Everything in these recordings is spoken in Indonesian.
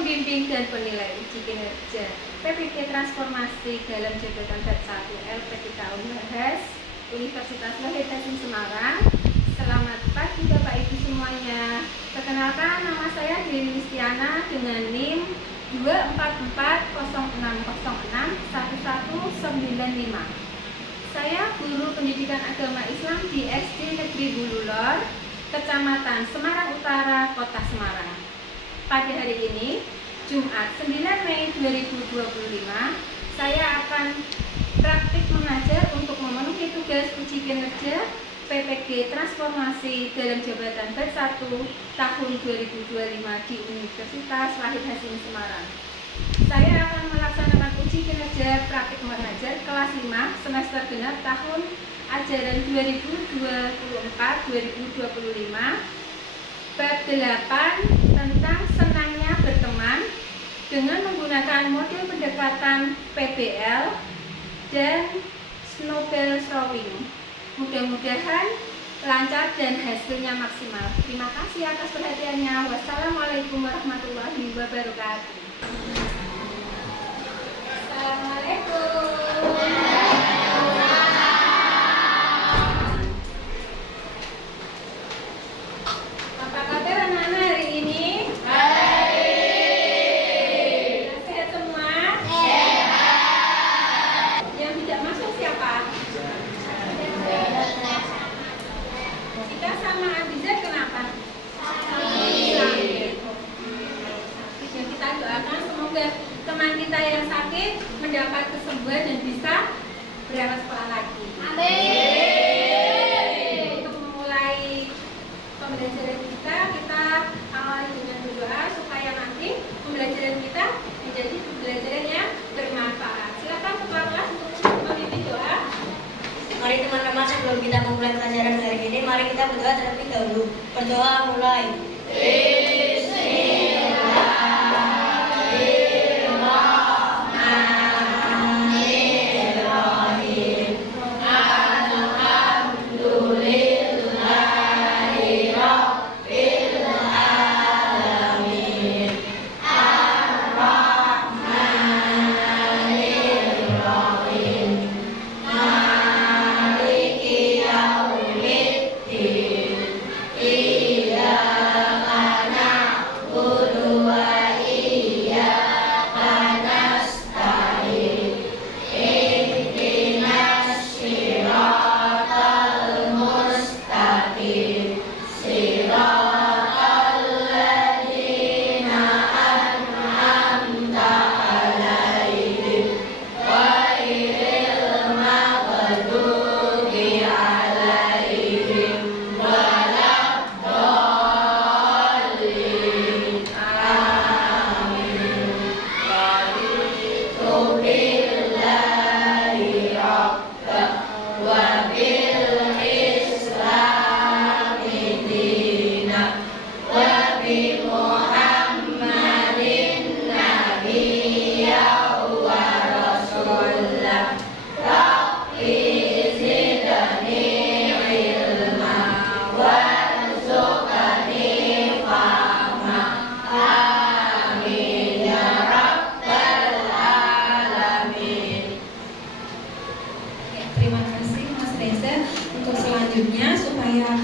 pembimbing dan penilai uji kinerja PPG Transformasi dalam Jabatan Bab 1 LPTK Unhas Universitas Wahid Hasim Semarang. Selamat pagi Bapak Ibu semuanya. Perkenalkan, nama saya Dewi Listiana dengan NIM 24406061195. Saya guru pendidikan agama Islam di SD Negeri Bululor, Kecamatan Semarang Utara, Kota Semarang. Pada hari ini, Jumat 9 Mei 2025, saya akan praktik mengajar untuk memenuhi tugas uji kinerja PPG Transformasi dalam Jabatan Bab 1 tahun 2025 di Universitas Wahid Hasim Semarang. Saya akan melaksanakan uji kinerja praktik mengajar kelas 5 semester genap tahun ajaran 2024-2025 bab 8 tentang senangnya berteman dengan menggunakan model pendekatan PBL dan snowball throwing. Mudah-mudahan lancar dan hasilnya maksimal. Terima kasih atas perhatiannya. Wassalamualaikum warahmatullahi wabarakatuh. Assalamualaikum. Apa kabar anak-anak hari ini? Baik. Sehat semua? Sehat. Yang tidak masuk siapa? Kita sama Abizar kenapa? Sakit. Dan kita doakan semoga teman kita yang sakit mendapat kesembuhan dan bisa berangkat sekolah lagi. Amin. Untuk memulai pembelajaran kita awali dengan berdoa supaya nanti pembelajaran kita menjadi pembelajaran yang bermanfaat. Silakan ketua kelas untuk memimpin doa. Mari teman-teman, sebelum kita memulai pelajaran hari ini, mari kita berdoa terlebih dahulu. Berdoa mulai. Selanjutnya supaya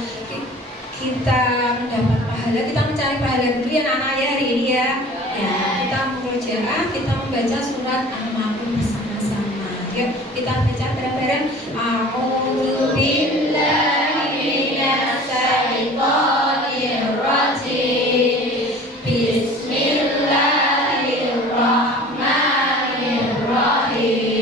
kita mendapat pahala, kita mencari pahala dulu ya anak-anak ya hari ini ya. Kita murojaah, kita membaca surat Al-Ma'un bersama-sama. Yuk kita baca bareng-bareng. A'udzu billahi minasy syaithanir rajim. Bismillahirrahmanirrahim.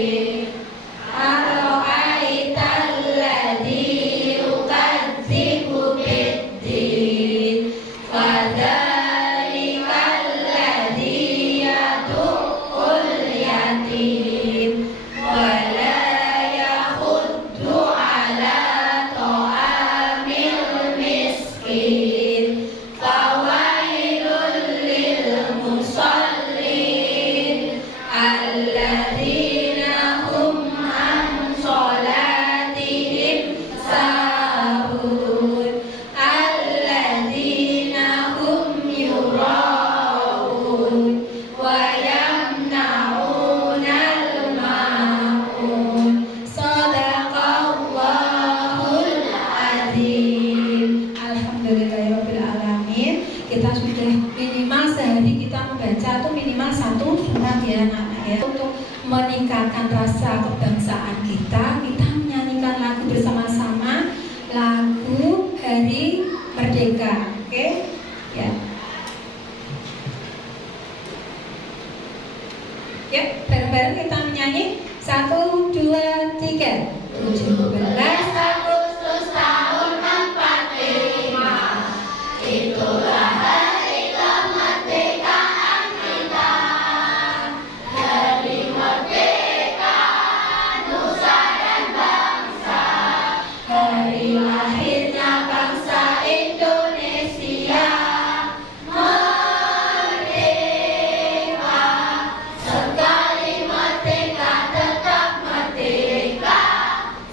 tuh minimal 1 surat ya anak-anak ya. Untuk meningkatkan rasa kebangsaan kita menyanyikan lagu bersama-sama, lagu Hari Merdeka. Oke? Ya. Ya, bareng-bareng kita menyanyi 1, 2, 3. 17 Agustus tahun 45, itulah hari kemerdekaan kita. Hari merdeka nusa dan bangsa, hari lahirnya bangsa Indonesia. Merdeka, sekali merdeka tetap merdeka,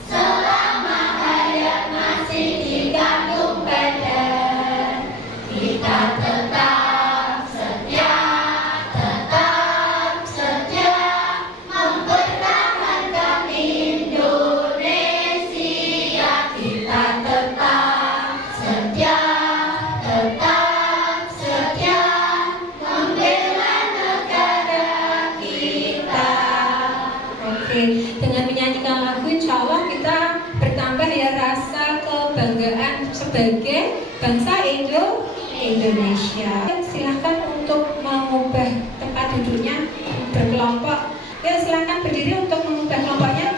selama hayat masih digantung badan. Kita tetap setia mempertahankan Indonesia. Kita tetap setia membela negara kita. Oke, dengan menyanyikan lagu insya Allah kita bertambah ya rasa kebanggaan sebagai bangsa Indonesia. Silahkan untuk mengubah tempat duduknya berkelompok. Ya, silahkan berdiri untuk mengubah kelompoknya.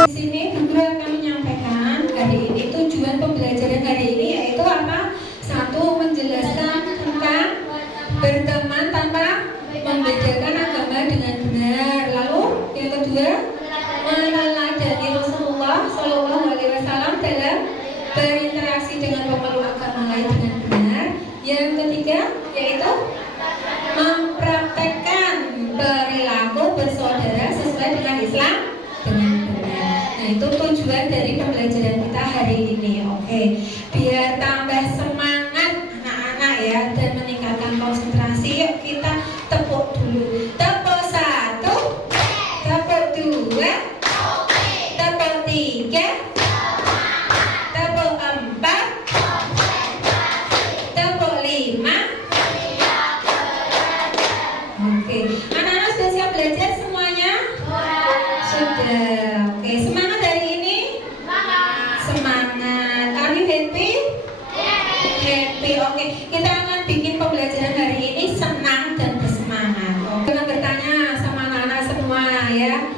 Di sini guru akan menyampaikan hari ini tujuan pembelajaran hari ini yaitu apa? 1. Menjelaskan tentang berteman tanpa membedakan agama dengan benar. Lalu yang kedua, meneladani Rasulullah Shallallahu Alaihi Wasallam dalam berinteraksi dengan pemeluk agama lain dengan benar. Yang ketiga yaitu mempraktekkan perilaku bersaudara sesuai dengan Islam dengan benar. Nah, itu tujuan dari pembelajaran kita hari ini. Oke, biar tambah semangat anak-anak ya dan meningkatkan konsentrasi, yuk kita tepuk dulu. Tepuk 1, tepuk 2, tepuk 3, tepuk 4, tepuk 5. Oke, anak-anak sudah siap belajar semuanya? Sudah. Oke, semangat hari ini? Semangat. Are you happy? Happy. Oke, kita akan bikin pembelajaran hari ini senang dan bersemangat. Oke, jangan bertanya sama anak-anak semua ya.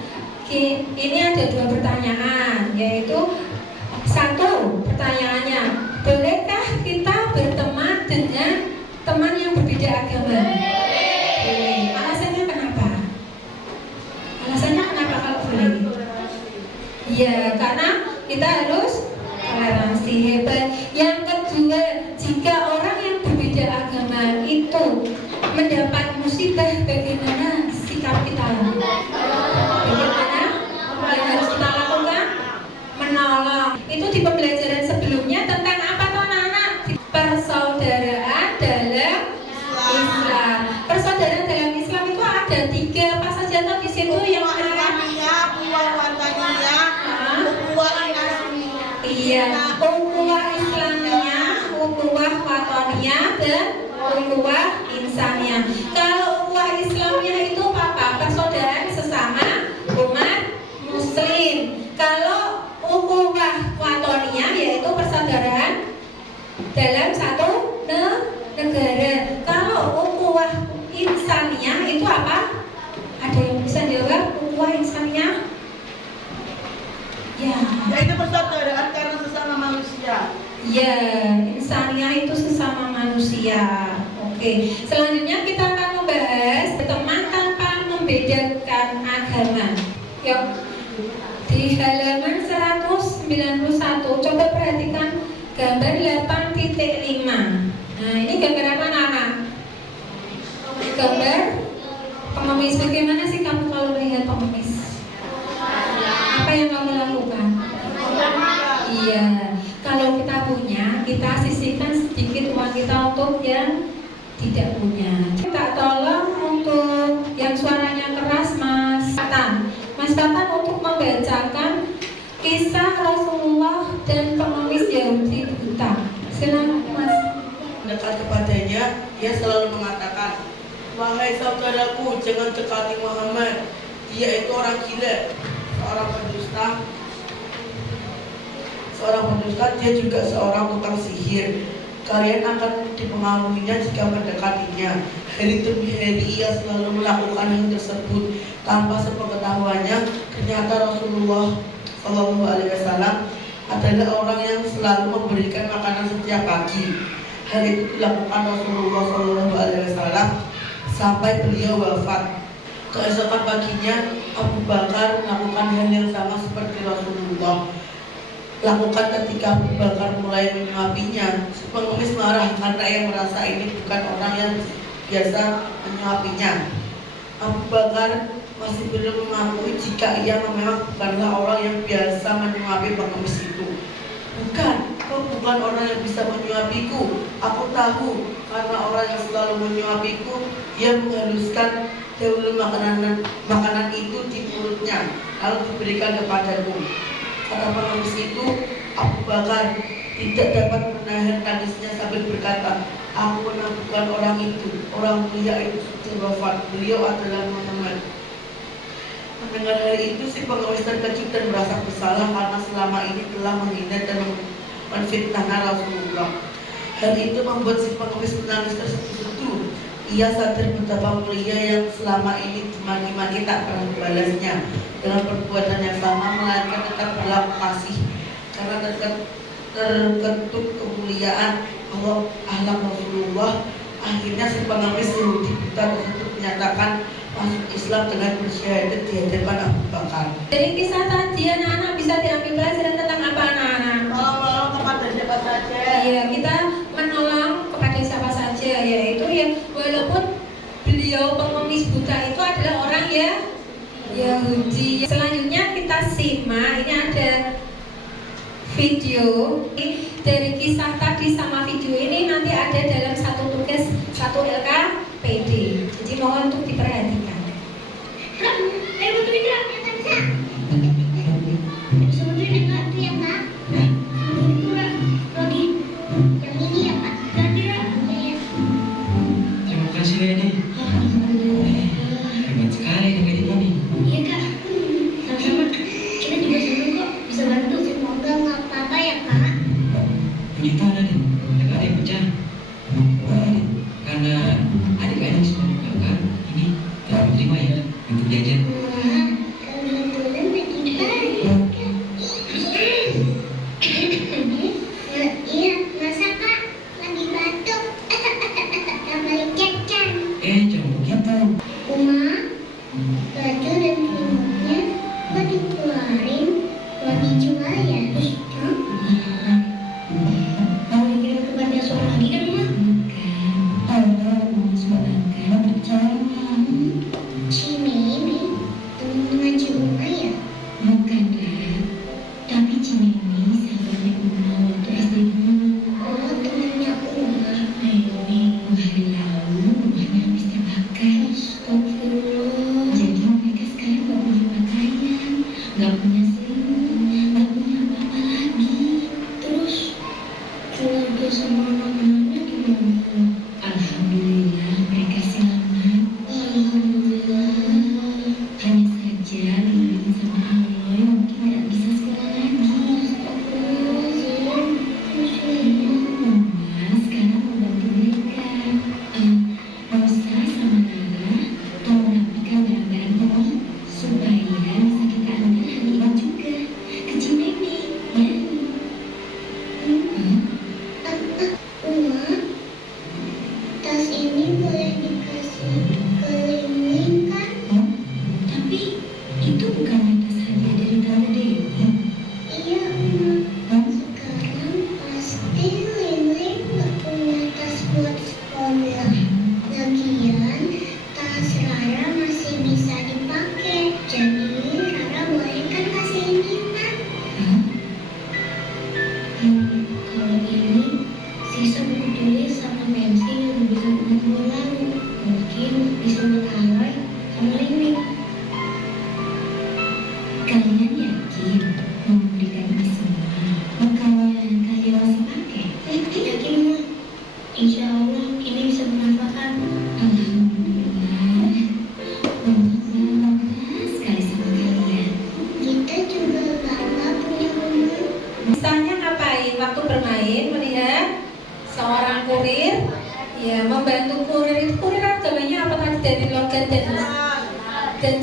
Ini ada 2 pertanyaan, yaitu 1 pertanyaannya, bolehkah kita berteman dengan teman yang berbeda agama? Boleh. Alasannya kenapa? Alasannya kenapa kalau boleh? Iya, karena kita harus toleransi. Hebat. Yang kedua, jika orang yang berbeda agama itu mendapat musibah, bagaimana sikap kita? Bagaimana yang harus kita lakukan? Menolong. Itu di pembelajaran sebelumnya tentang apa tuh anak-anak? Persaudaraan dalam Islam. Persaudaraan dalam Islam itu ada 3 apa saja tuh di situ yang iya, ukhuwah Islamiyah, ukhuwah wataniyah, dan ukhuwah insaniyah. Kalau ukhuwah Islamiyah itu apa? Persaudaraan sesama umat muslim. Kalau ukhuwah wataniyah yaitu persaudaraan dalam satu negara. Kalau ukhuwah insaniyah itu apa? Ada yang bisa jawab ukhuwah insaniyah? Ya. Yaitu persaudaraan karena sesama manusia. Ya, insaniyah itu sesama manusia. Oke, selanjutnya kita akan membahas berteman tanpa membedakan agama. Yuk, di halaman 191, coba perhatikan gambar 8.5. Nah, ini gambar apa anak-anak? Gambar pengemis. Bagaimana sih kamu kalau melihat pengemis? Apa yang kamu lakukan? Iya, kalau kita punya, kita sisihkan sedikit uang kita untuk yang tidak punya. Kita tolong untuk yang suaranya keras Mas Tatan untuk membacakan kisah Rasulullah dan pengemis Yahudi buta. Silakan Mas. Dekat kepadanya, ia selalu mengatakan, "Wahai saudaraku, jangan dekati Muhammad. Dia itu orang gila, seorang pendusta, dia juga seorang tukang sihir. Kalian akan dipengaruhinya jika mendekatinya." Hari demi hari ia selalu melakukan hal tersebut tanpa sepengetahuannya. Ternyata Rasulullah SAW adalah orang yang selalu memberikan makanan setiap pagi. Hal itu dilakukan Rasulullah SAW sampai beliau wafat. Keesokan paginya Abu Bakar melakukan hal yang sama seperti Rasulullah lakukan ketika Abu Bakar mulai menyuapinya. Si pengemis marah karena ia merasa ini bukan orang yang biasa menyuapinya. Abu Bakar masih belum mengakui jika ia memang bukanlah orang yang biasa menyuapi pengemis itu. "Bukan, kau bukan orang yang bisa menyuapiku. Aku tahu, karena orang yang selalu menyuapiku, dia menghaluskan dahulu makanan itu di mulutnya, lalu diberikan kepadaku." Kata pengemis itu, Abu Bakar tidak dapat menahan tangisnya sambil berkata, "Aku menemukan orang itu, orang mulia itu sudah wafat. Beliau adalah Muhammad." Mendengar hal itu, si pengemis terkejut dan merasa bersalah karena selama ini telah menghina dan menfitnah Rasulullah. Hal itu membuat si pengemis menangis terseduh-seduh. Ia sadar betapa mulia yang selama ini dimaki-maki tak pernah membalasnya dengan perbuatan yang sama, melainkan tetap berlaku kasih karena terketuk kemuliaan Allah ahlak Rasulullah. Akhirnya si pengemis Yahudi buta tersebut menyatakan masuk Islam dengan bersyahadat di hadapan Abu Bakar. Dari kisah tadi anak-anak bisa diambil pelajaran tentang apa anak-anak? Menolong kepada siapa saja. Iya, kita menolong kepada siapa saja, yaitu ya walaupun beliau pengemis buta itu adalah orang ya Yahudi. Selanjutnya kita simak, ini ada video dari kisah tadi sama video ini nanti ada dalam satu tugas 1 LKPD. Jadi mohon untuk diperhatikan. Terima kasih Leni. Hebat sekali dengan ibu nih. Iya kak, sama-sama. Kita juga senang kok bisa bantu. Semoga nggak apa-apa ya kak. Puji Tuhan Adik, agak ada yang pecah. Karena adik-adik semua membakar, ini dapat diterima ya untuk jajan. Wah, kebetulan lagi baik. Iya, masa kak lagi batuk. Kembali cacan.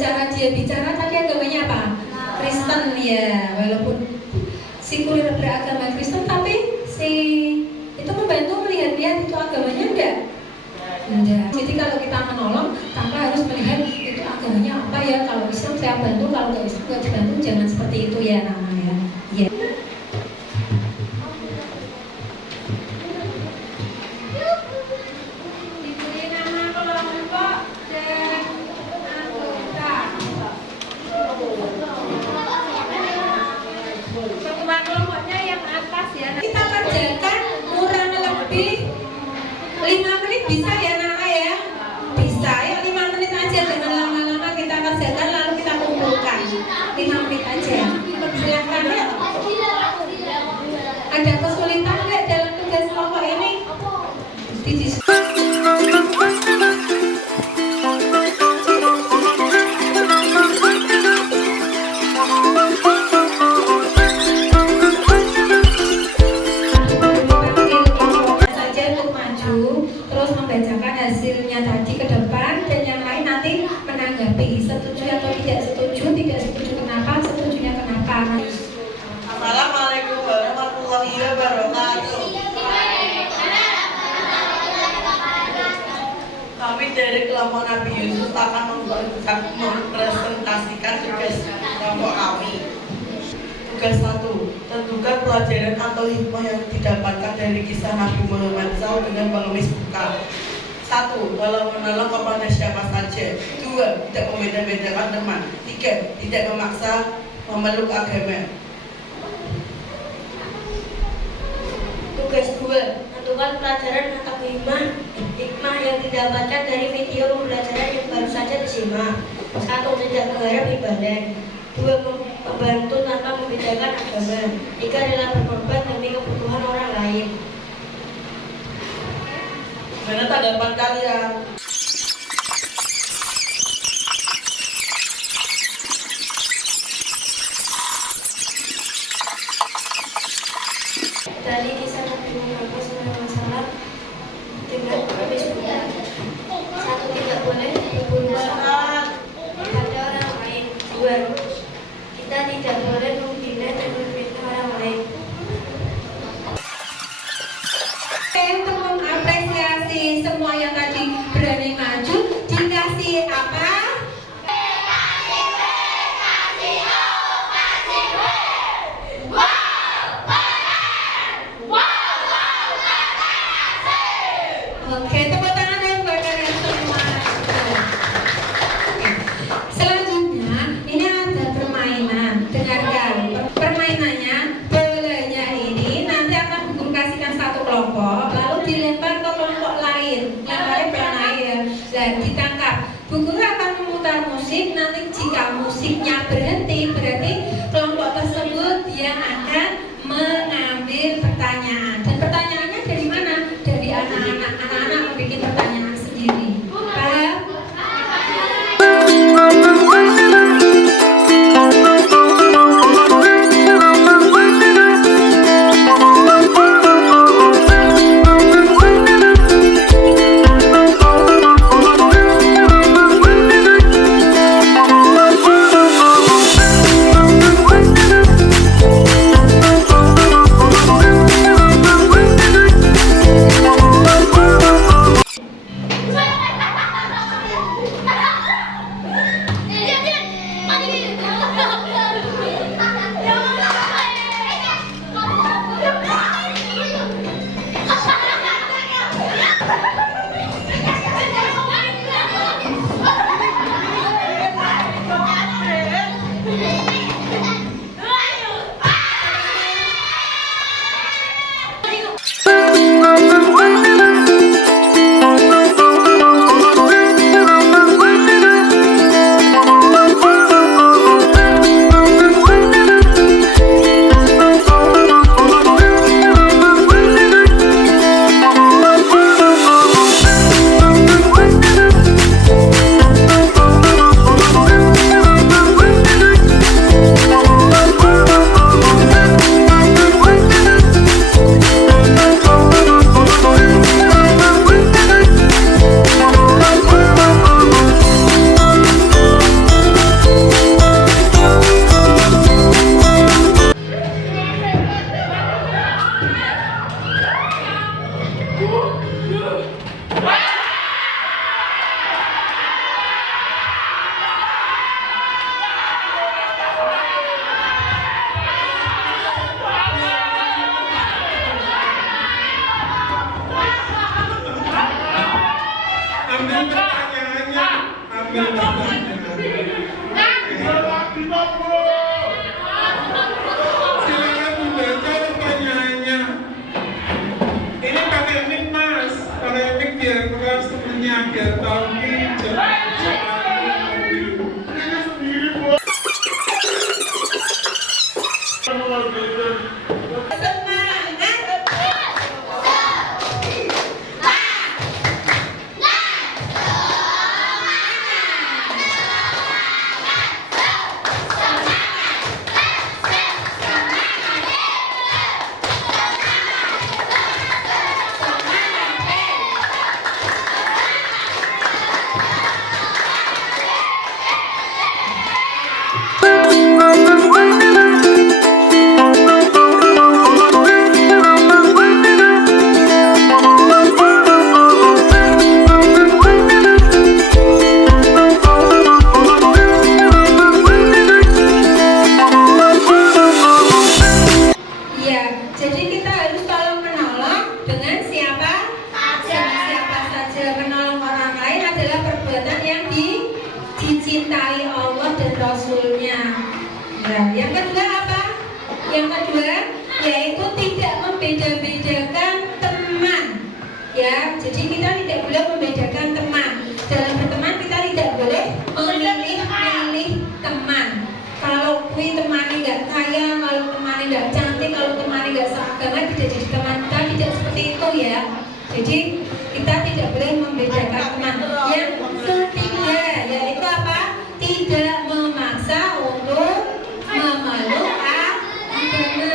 cara dia bicara tadi agamanya apa? Kristen ya, walaupun si kurir beragama Kristen tapi si itu membantu melihat-lihat itu agamanya enggak? Jadi kalau kita menolong tanpa harus melihat itu agamanya apa ya. Kalau Islam saya bantu, kalau nggak Islam nggak dibantu, jangan seperti itu ya namanya. Ya. Diberi nama kelompok dan anggota. Ketua kelompoknya yang atas ya. Kita kerjakan kurang lebih 5 menit bisa ya Nana ya? Bisa ya 5 menit aja, jangan lama-lama kita kerjakan lalu kita kumpulkan 5 menit aja. Silakan ya. Ada kesulitan nggak dalam tugas kelompok ini? Saja untuk maju, terus membacakan hasilnya tadi ke depan dan yang lain nanti menanggapi setuju atau tidak setuju kenapa, setujunya kenapa. Assalamualaikum warahmatullahi wabarakatuh. Kami dari kelompok Nabi Yusuf akan mempresentasikan tugas kelompok kami. Tugas 1. Tentukan pelajaran atau hikmah yang didapatkan dari kisah Nabi Muhammad SAW dengan mengemis buka. 1. Dalam menolong kepada siapa saja. 2. Tidak membeda-bedakan teman. 3. Tidak memaksa memeluk agama. Tugas 2. Tentukan pelajaran atau hikmah yang didapatkan dari video pembelajaran yang baru saja disimak. 1. Tidak mengharap imbalan. 2. Membantu tanpa membedakan agama. 3. Rela berkorban demi kebutuhan orang lain. Mana tanggapan kalian? Dari kisah Nabi Muhammad SAW dengan mengemis buka. 1. Tidak boleh membunuh sahabat kepada orang lain. 2. Kita tidak boleh menghina dan memfitnah orang lain. Untuk mengapresiasi semua yang tadi berani maju, dikasih apa? Oke, tepuk tangan yang buat kalian semua. Oke. Selanjutnya, ini ada permainan. Dengarkan, permainannya bolanya ini nanti akan dikasihkan satu kelompok, lalu dilempar ke kelompok lain. Lemparnya pelan air, dan ditangkap. Bu guru akan memutar musik. Nanti jika musiknya berhenti, berarti kelompok tersebut dia akan mengambil pertanyaan. Dan pertanyaannya dari mana? Dari anak-anak. Anak-anak membuat pertanyaan sendiri. Paham? ambil gambarnya. Silakan membaca pertanyaannya. Ini pakai mic mas, pakai mic biar kelas temennya biar tahu nih Ya, jadi kita harus tolong menolong dengan siapa saja. Menolong orang lain adalah perbuatan yang dicintai Allah dan Rasulnya. Nah, yang kedua apa? Yang kedua yaitu tidak membeda-bedakan teman. Ya, jadi kita tidak boleh membedakan teman. Dalam berteman kita tidak boleh memilih-milih teman. Kalau kui temannya nggak kaya, kalau temannya nggak cantik, kalau temannya nggak seagama, tidak jadi teman kita, tidak seperti itu ya. Jadi kita tidak boleh membedakan teman. Yang ketiga yaitu apa? Tidak memaksa untuk memeluk agama.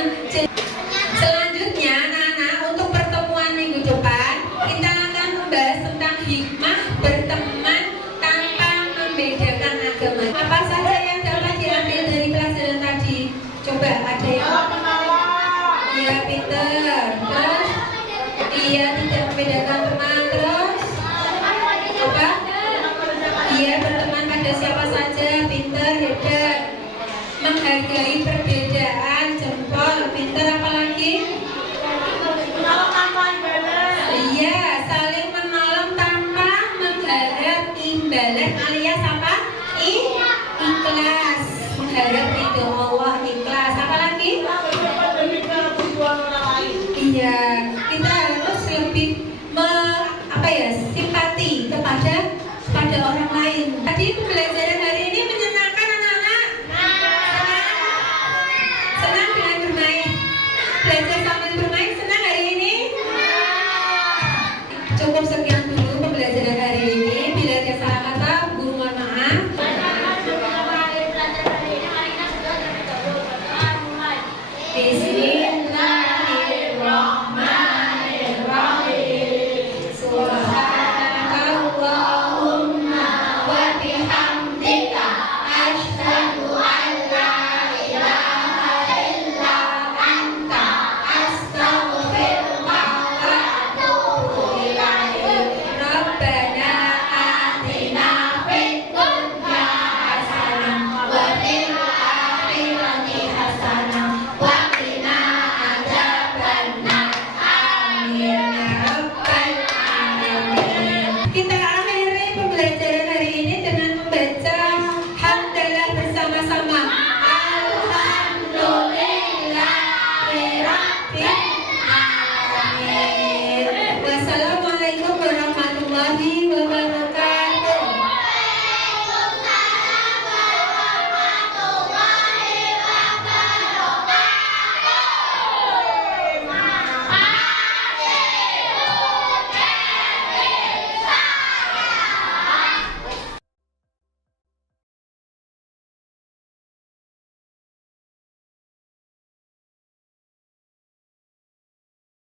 Selanjutnya, anak-anak, untuk pertemuan minggu depan kita akan membahas tentang hikmah berteman tanpa membedakan agama. Apa saja yang dapat diambil dari pelajaran tadi? Coba ada yang ya pinter, terus dia tidak membedakan teman, terus apa? Dia berteman pada siapa saja, pinter, hebat, menghargai perbedaan, jempol, pinter, apalagi? Iya, saling menolong tanpa mengharap imbalan alias apa? Ikhlas, mengharap ridho Allah, ikhlas. Apalagi? Iya, kita harus lebih simpati kepada orang lain. Tadi pembelajaran